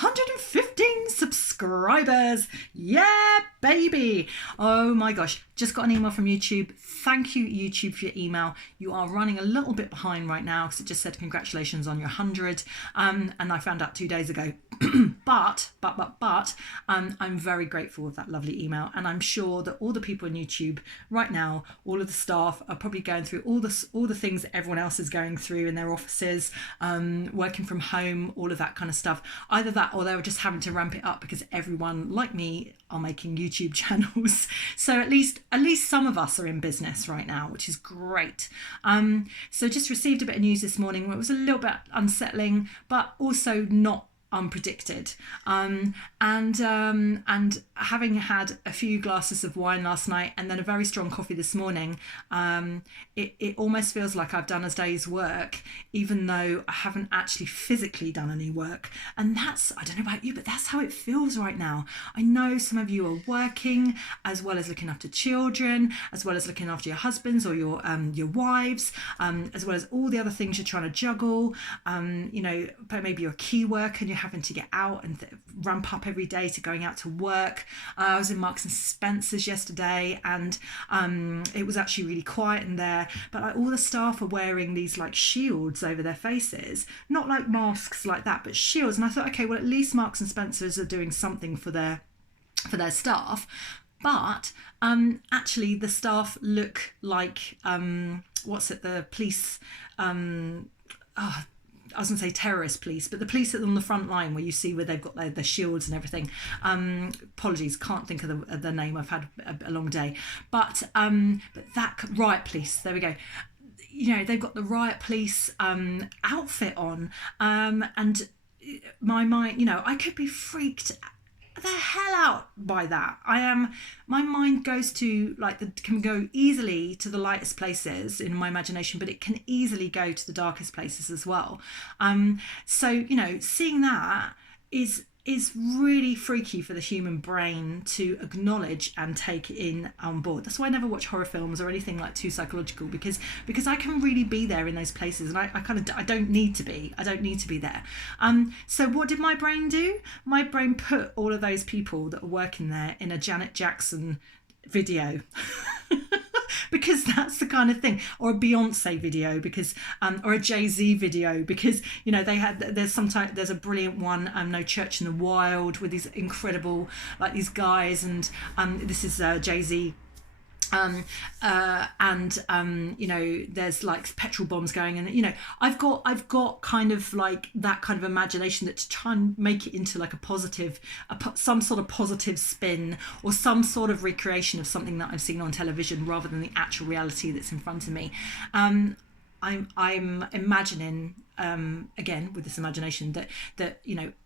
115 subscribers. Yeah, baby. Oh my gosh. Just got an email from YouTube. Thank you, YouTube, for your email. You are running a little bit behind right now because it just said congratulations on your 100. And I found out 2 days ago. but I'm very grateful of that lovely email. And I'm sure that all the people on YouTube right now, all of the staff are probably going through all the things that everyone else is going through in their offices, working from home, all of that kind of stuff. Either that or they were just having to ramp it up because everyone like me are making YouTube channels. So at least some of us are in business right now, which is great. So just received a bit of news this morning. It was a little bit unsettling, but also not unpredicted, and having had a few glasses of wine last night and then a very strong coffee this morning, it almost feels like I've done a day's work even though I haven't actually physically done any work. And that's, I don't know about you, but that's how it feels right now. I know some of you are working as well as looking after children, as well as looking after your husbands or your wives, as well as all the other things you're trying to juggle. But maybe you're a key worker and you're having to get out and ramp up every day to going out to work. I was in Marks and Spencer's yesterday, and it was actually really quiet in there, but all the staff are wearing these like shields over their faces, not like masks like that, but shields. And I thought, okay, well, at least Marks and Spencer's are doing something for their staff. But actually the staff look like the police, I was going to say terrorist police, but the police that are on the front line where you see where they've got their shields and everything. Apologies, can't think of the name. I've had a long day. But that riot police, there we go. They've got the riot police outfit on, and my mind, I could be freaked the hell out by that. My mind goes to can go easily to the lightest places in my imagination, but it can easily go to the darkest places as well. So seeing that is really freaky for the human brain to acknowledge and take in on board. That's why I never watch horror films or anything like too psychological, because I can really be there in those places, and I don't need to be there. So what did my brain do? My brain put all of those people that are working there in a Janet Jackson video. Because that's the kind of thing, or a Beyonce video, because or a Jay-Z video, because there's a brilliant one, No Church in the Wild, with these incredible these guys, and this is Jay-Z. There's like petrol bombs going, and I've got kind of like that kind of imagination that to try and make it into like a positive, some sort of positive spin, or some sort of recreation of something that I've seen on television rather than the actual reality that's in front of me. I'm imagining, again with this imagination, that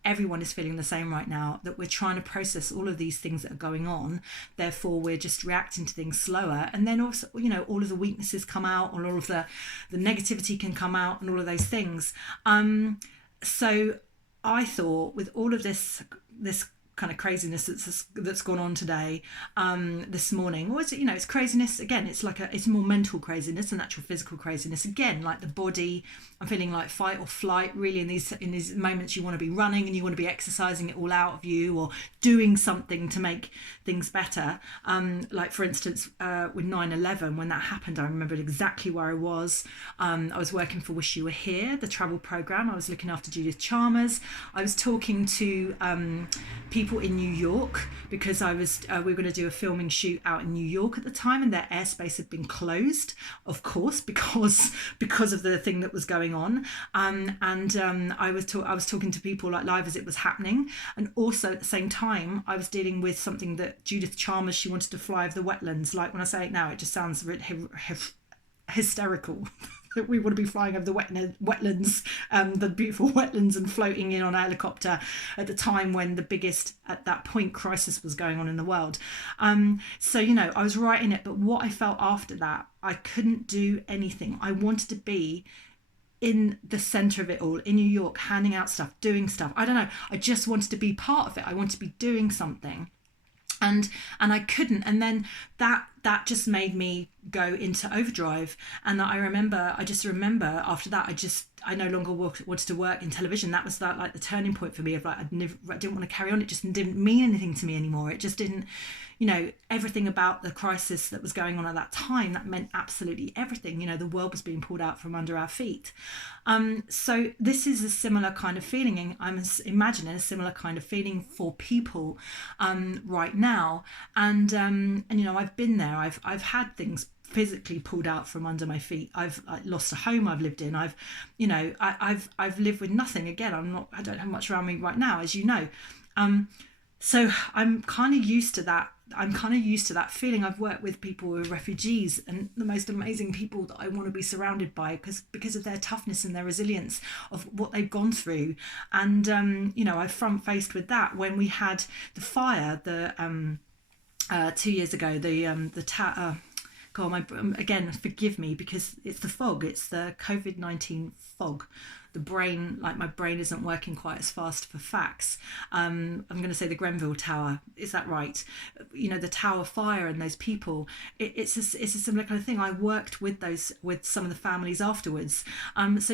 everyone is feeling the same right now, that we're trying to process all of these things that are going on, therefore we're just reacting to things slower, and then also all of the weaknesses come out, and all of the negativity can come out, and all of those things. So I thought, with all of this kind of craziness that's gone on today, this morning, or is it, it's craziness again, it's more mental craziness than actual physical craziness. Again, like the body, I'm feeling like fight or flight really in these moments. You want to be running and you want to be exercising it all out of you, or doing something to make things better. Like for instance, with 9/11, when that happened, I remembered exactly where I was. I was working for Wish You Were Here, the travel program. I was looking after Judith Chalmers. I was talking to people in New York, because we were going to do a filming shoot out in New York at the time, and their airspace had been closed, of course, because of the thing that was going on. I was talking to people like live as it was happening, and also at the same time I was dealing with something that Judith Chalmers, she wanted to fly over the wetlands. Like when I say it now, it just sounds hysterical. That we want to be flying over the wetlands, the beautiful wetlands, and floating in on a helicopter at the time when the biggest, at that point, crisis was going on in the world. So I was right in it, but what I felt after that, I couldn't do anything. I wanted to be in the center of it all, in New York, handing out stuff, doing stuff. I don't know. I just wanted to be part of it. I wanted to be doing something. And I couldn't. And then that that just made me go into overdrive. And I just remember after that, I no longer wanted to work in television. That was that, like, the turning point for me of like, I didn't want to carry on. It just didn't mean anything to me anymore. It just didn't, everything about the crisis that was going on at that time, that meant absolutely everything. The world was being pulled out from under our feet. So this is a similar kind of feeling, and I'm imagining a similar kind of feeling for people right now. And I've been there. I've had things physically pulled out from under my feet. I've lost a home I've lived in. I've lived with nothing. Again, I don't have much around me right now, as you know. So I'm kind of used to that. I'm kind of used to that feeling. I've worked with people who are refugees, and the most amazing people that I want to be surrounded by, because of their toughness and their resilience of what they've gone through. And I front faced with that when we had the fire 2 years ago. Again, forgive me, because it's the fog. It's the COVID-19 fog. The brain, like, my brain isn't working quite as fast for facts. I'm going to say the Grenfell Tower. Is that right? The Tower fire and those people. It's a similar kind of thing. I worked with some of the families afterwards. So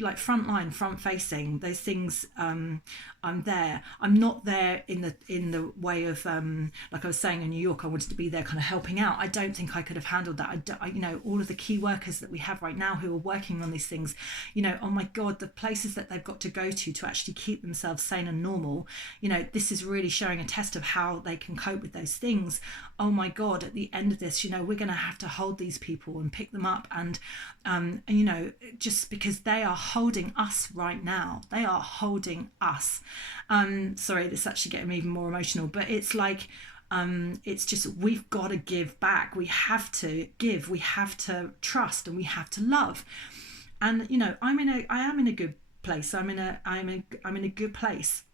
like front facing those things. I'm there. I'm not there in the way of like I was saying in New York. I wanted to be there, kind of helping out. I don't think I could have handled that. All of the key workers that we have right now who are working on these things. Oh my God, the places that they've got to go to actually keep themselves sane and normal. This is really showing a test of how they can cope with those things. Oh my God, at the end of this, we're going to have to hold these people and pick them up, and just because they are holding us right now. They are holding us. Sorry, this is actually getting me even more emotional, but it's like, it's just, we've got to give back. We have to give, we have to trust, and we have to love. And I am in a good place. I'm in a good place.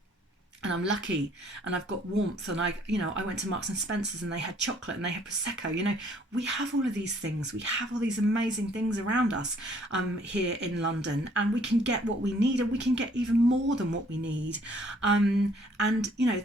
And I'm lucky, and I've got warmth, and I went to Marks and Spencer's and they had chocolate and they had Prosecco. We have all of these things. We have all these amazing things around us here in London, and we can get what we need, and we can get even more than what we need. And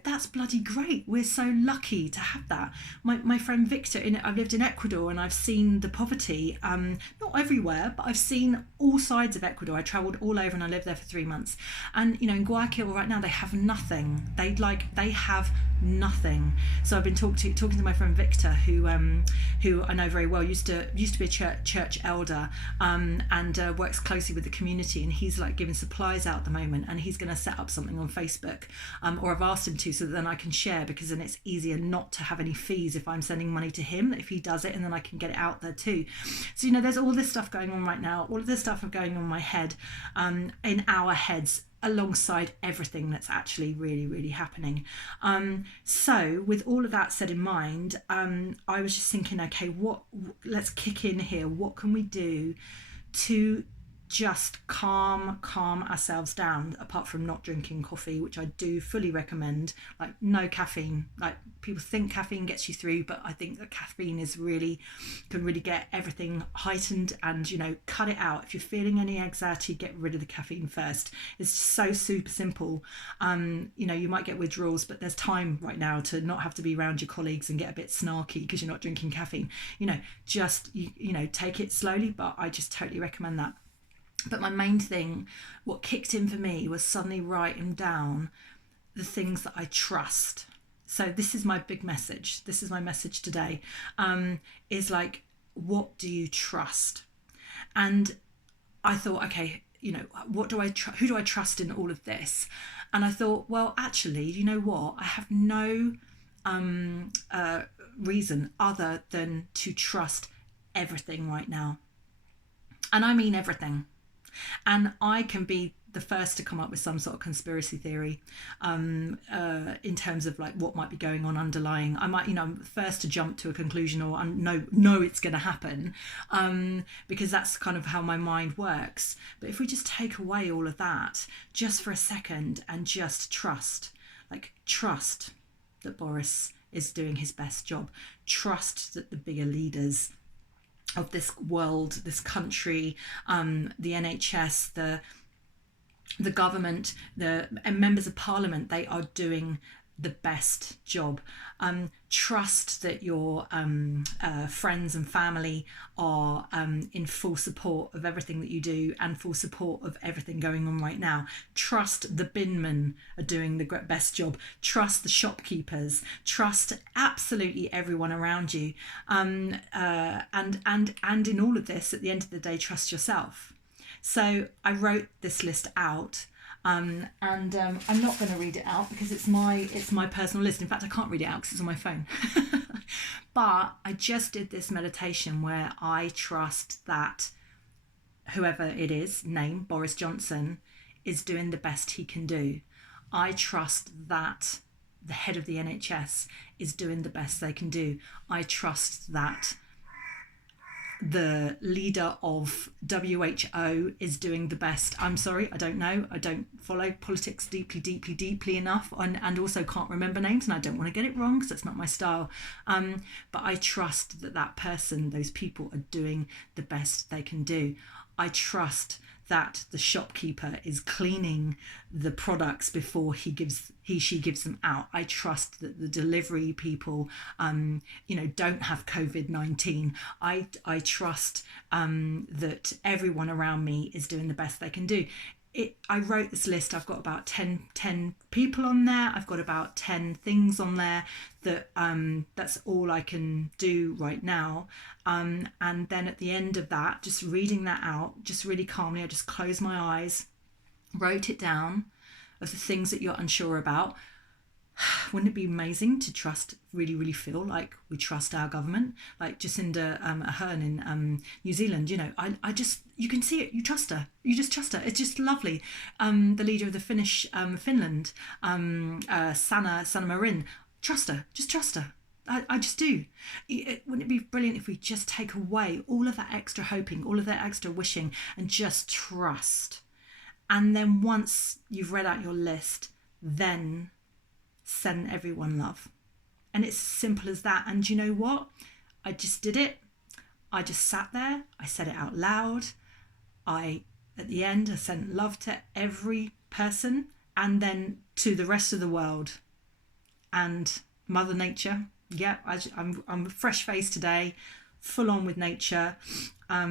that's bloody great. We're so lucky to have that. My friend Victor, I've lived in Ecuador, and I've seen the poverty, not everywhere, but I've seen all sides of Ecuador. I travelled all over, and I lived there for 3 months. And in Guayaquil right now, they have nothing. They have nothing. So I've been talking to my friend Victor, who I know very well, used to be a church elder, and works closely with the community, and he's like giving supplies out at the moment, and he's going to set up something on Facebook, or I've asked him to, so that then I can share, because then it's easier not to have any fees if I'm sending money to him, if he does it, and then I can get it out there too. So there's all this stuff going on right now, all of this stuff going on in my head, in our heads, alongside everything that's actually really, really happening. So with all of that said in mind, I was just thinking, okay, let's kick in here. What can we do to just calm ourselves down, apart from not drinking coffee, which I do fully recommend? Like, no caffeine. Like, people think caffeine gets you through, but I think that caffeine can really get everything heightened, and cut it out. If you're feeling any anxiety, get rid of the caffeine first. It's so super simple. You might get withdrawals, but there's time right now to not have to be around your colleagues and get a bit snarky because you're not drinking caffeine. Just take it slowly, but I just totally recommend that. But my main thing, what kicked in for me, was suddenly writing down the things that I trust. So this is my big message. This is my message today, is like, what do you trust? And I thought, okay, what do I who do I trust in all of this? And I thought, well, actually, you know what? I have no reason other than to trust everything right now. And I mean everything. And I can be the first to come up with some sort of conspiracy theory in terms of like what might be going on underlying. I might, I'm the first to jump to a conclusion, or know it's going to happen, because that's kind of how my mind works. But if we just take away all of that just for a second and just trust that Boris is doing his best job, trust that the bigger leaders of this world, this country, the NHS, the government, the members of parliament, they are doing the best job. Trust that your friends and family are in full support of everything that you do and full support of everything going on right now. Trust the binmen are doing the best job. Trust the shopkeepers. Trust absolutely everyone around you. And in all of this, at the end of the day, trust yourself. So I wrote this list out. I'm not going to read it out because it's my personal list. In fact, I can't read it out because it's on my phone. But I just did this meditation where I trust that whoever it is, name Boris Johnson, is doing the best he can do. I trust that the head of the NHS is doing the best they can do. I trust that the leader of WHO is doing the best. I'm sorry, I don't know. I don't follow politics deeply enough, and also can't remember names, and I don't want to get it wrong because that's not my style. But I trust that person, those people, are doing the best they can do. I trust that the shopkeeper is cleaning the products before she gives them out. I trust that the delivery people, don't have COVID-19. I trust that everyone around me is doing the best they can do. I wrote this list. I've got about 10 people on there. I've got about 10 things on there that that's all I can do right now. And then at the end of that, just reading that out, just really calmly, I just closed my eyes, wrote it down of the things that you're unsure about. Wouldn't it be amazing to really, really feel like we trust our government? Like Jacinda Ardern in New Zealand, you can see it. You trust her. You just trust her. It's just lovely. The leader of the Finland, Sanna Marin, trust her. Just trust her. I just do. Wouldn't it be brilliant if we just take away all of that extra hoping, all of that extra wishing, and just trust? And then once you've read out your list, then send everyone love. And it's as simple as that. And you know what? I just did it. I just sat there. I said it out loud. At the end, I sent love to every person and then to the rest of the world. And Mother Nature. Yeah, I'm fresh faced today, full on with nature. I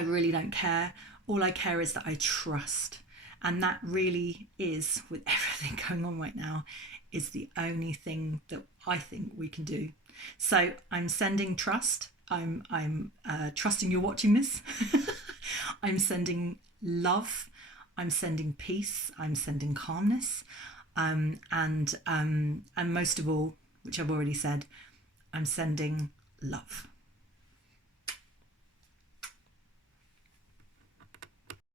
really don't care. All I care is that I trust. And that really is, with everything going on right now, is the only thing that I think we can do. So I'm sending trust. I'm trusting you're watching this. I'm sending love. I'm sending peace. I'm sending calmness. And most of all, which I've already said, I'm sending love.